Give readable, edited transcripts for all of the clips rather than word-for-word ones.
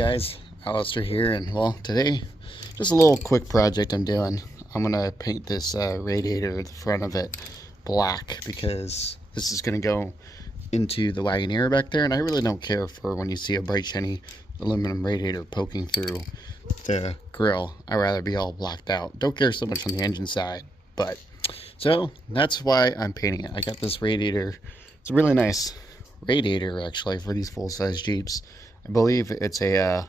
guys, Alistair here, and well, today, just a little quick project I'm doing. I'm gonna paint this radiator, the front of it, black because this is gonna go into the wagoneer back there, and I really don't care for when you see a bright shiny aluminum radiator poking through the grill. I'd rather be all blacked out. Don't care so much on the engine side, but so that's why I'm painting it. I got this radiator. It's a really nice radiator actually for these full-size Jeeps. I believe it's a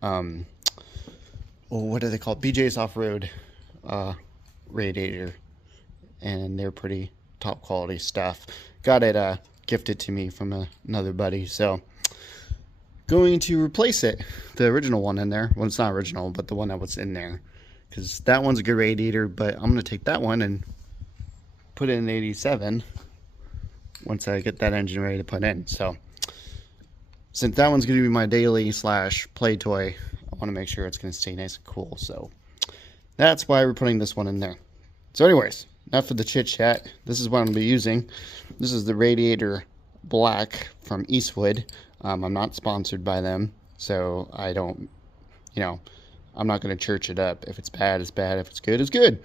what do they call it? BJ's off-road radiator, and they're pretty top quality stuff. Got it gifted to me from another buddy, so going to replace it, the original one in there. Well, it's not original, but the one that was in there, because that one's a good radiator. But I'm gonna take that one and put it in 87 once I get that engine ready to put in. So since that one's going to be my daily / play toy, I want to make sure it's going to stay nice and cool. So that's why we're putting this one in there. So anyways, enough of the chit chat. This is what I'm going to be using. This is the Radiator Black from Eastwood. I'm not sponsored by them, so I don't, I'm not going to church it up. If it's bad, it's bad. If it's good, it's good.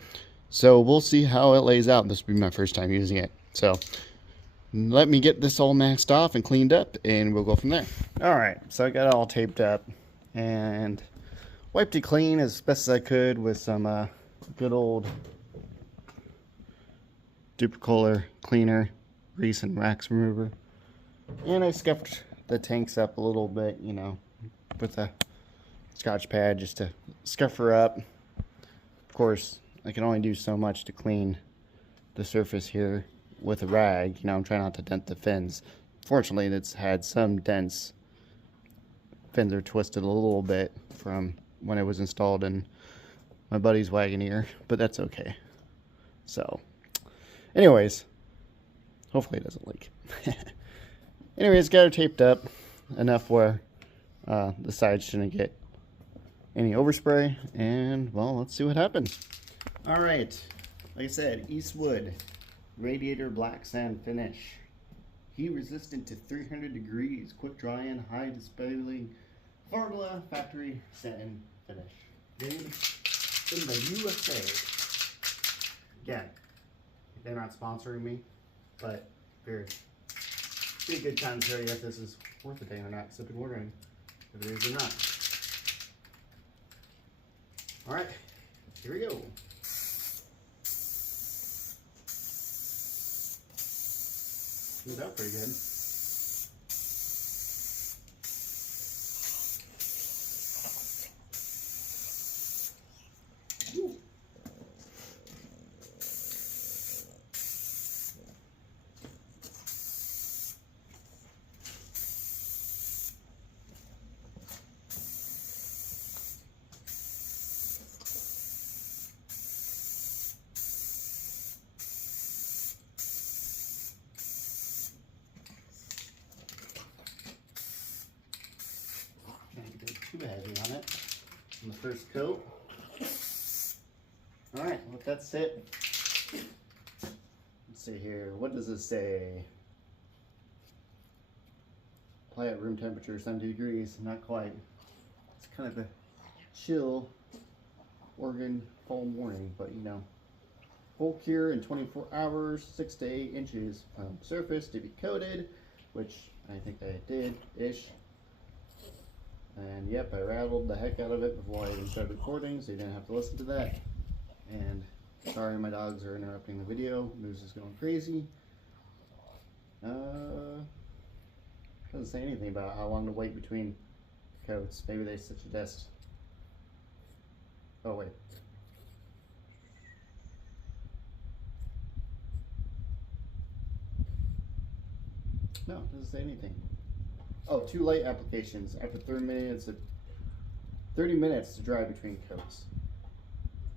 So we'll see how it lays out. This will be my first time using it. So let me get this all maxed off and cleaned up, and we'll go from there. Alright, so I got it all taped up and wiped it clean as best as I could with some good old Duplicolor cleaner, grease and wax remover. And I scuffed the tanks up a little bit, with a Scotch pad just to scuff her up. Of course, I can only do so much to clean the surface here with a rag. I'm trying not to dent the fins. Fortunately, it's had some dents. Fins are twisted a little bit from when it was installed in my buddy's Wagoneer, but that's okay. So, anyways, hopefully it doesn't leak. Anyways, got her taped up enough where the sides shouldn't get any overspray, and well, let's see what happens. Alright, like I said, Eastwood Radiator Black Sand Finish. Heat resistant to 300 degrees. Quick dry in, high dispelling formula, factory satin finish. Made in the USA. Again, they're not sponsoring me, but figured be a good time to tell you if this is worth a thing or not. So I've been wondering if it is or not. Alright, here we go. Comes out pretty good. Woo. Too heavy on it on the first coat. Alright, let that sit. Let's see here. What does this say? Apply at room temperature, 70 degrees. Not quite. It's kind of a chill Oregon fall morning, but full cure in 24 hours, 6 to 8 inches from surface to be coated, which I think I did-ish. And yep, I rattled the heck out of it before I even started recording, so you didn't have to listen to that. And sorry, my dogs are interrupting the video. Moose is going crazy. Doesn't say anything about how long to wait between coats. Maybe they suggest. Oh wait. No, it doesn't say anything. Oh, 2 light applications after 30 minutes to dry between coats,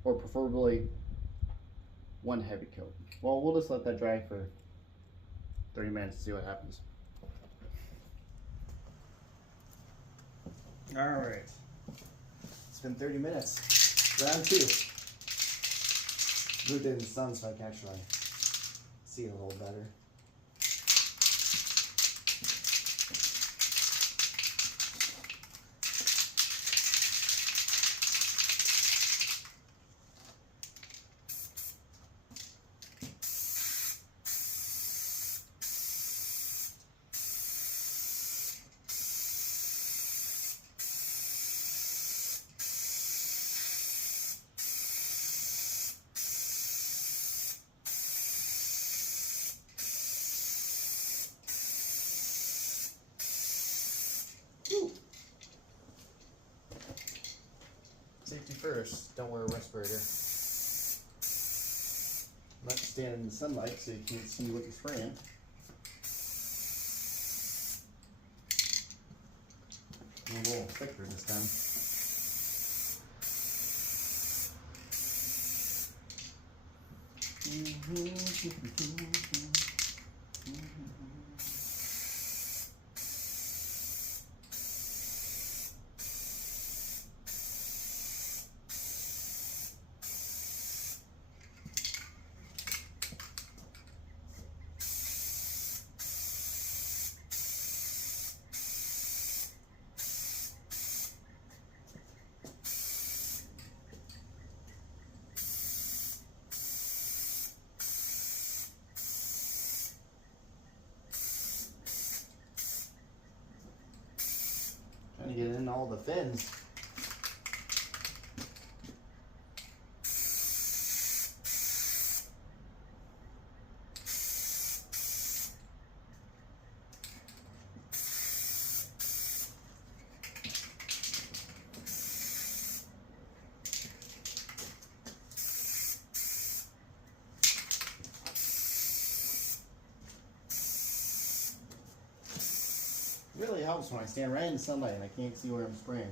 or preferably 1 heavy coat. Well, we'll just let that dry for 30 minutes to see what happens. All right, it's been 30 minutes. Round 2. Moved it in the sun so I can actually see it a little better. course, don't wear a respirator. Not stand in the sunlight so you can't see what you're spraying. A little thicker this time. Trying to get in all the fins. It really helps when I stand right in the sunlight and I can't see where I'm spraying.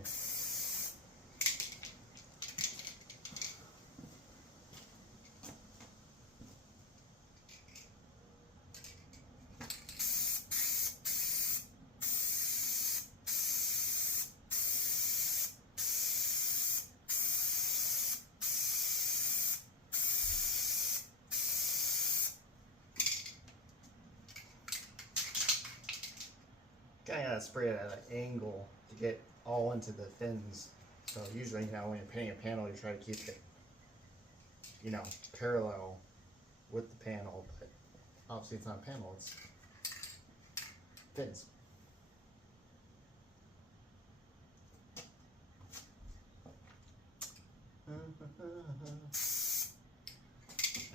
Kind of gotta spray it at an angle to get all into the fins. So usually, you know, when you're painting a panel, you try to keep it, you know, parallel with the panel. But obviously, it's not a panel; it's fins.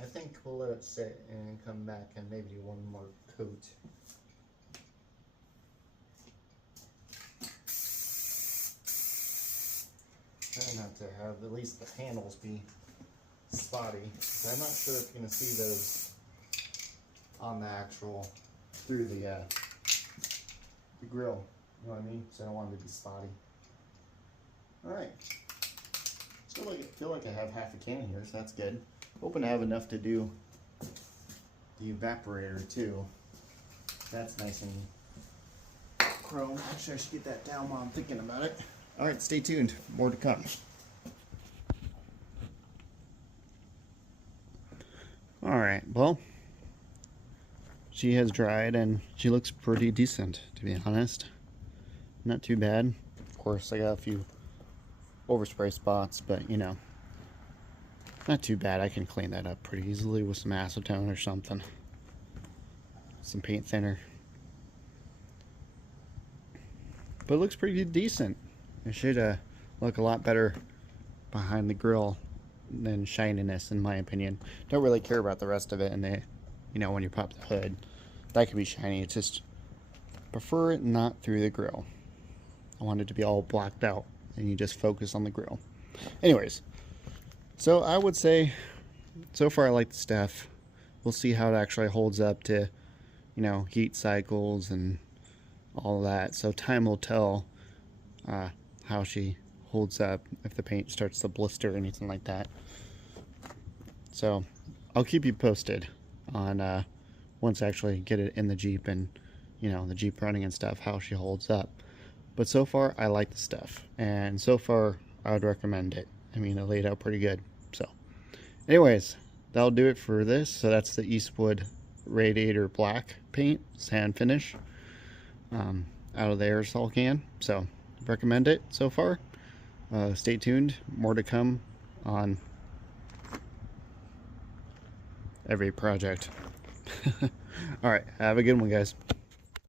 I think we'll let it sit and come back and maybe do one more coat. Try not to have at least the panels be spotty. I'm not sure if you're going to see those on the actual, through the grill. You know what I mean? So I don't want them to be spotty. Alright. Feel like I have half a can here, so that's good. Hoping to have enough to do the evaporator too. That's nice and chrome. Actually, I should get that down while I'm thinking about it. Alright, stay tuned. More to come. Alright, well, she has dried and she looks pretty decent, to be honest. Not too bad. Of course, I got a few overspray spots, but you know, not too bad. I can clean that up pretty easily with some acetone or something. Some paint thinner. But it looks pretty decent. It should look a lot better behind the grill than shininess, in my opinion. Don't really care about the rest of it, and you know, when you pop the hood, that could be shiny. It's just prefer it not through the grill. I want it to be all blacked out, and you just focus on the grill. Anyways, so I would say so far I like the stuff. We'll see how it actually holds up to, you know, heat cycles and all that. So time will tell how she holds up, if the paint starts to blister or anything like that. So I'll keep you posted on once I actually get it in the Jeep and, you know, the Jeep running and stuff, how she holds up. But so far I like the stuff, and so far I would recommend it. I mean, it laid out pretty good. So anyways, that'll do it for this. So that's the Eastwood Radiator Black paint, sand finish, out of the aerosol can. So recommend it so far. Stay tuned, more to come on every project. All right, have a good one, guys.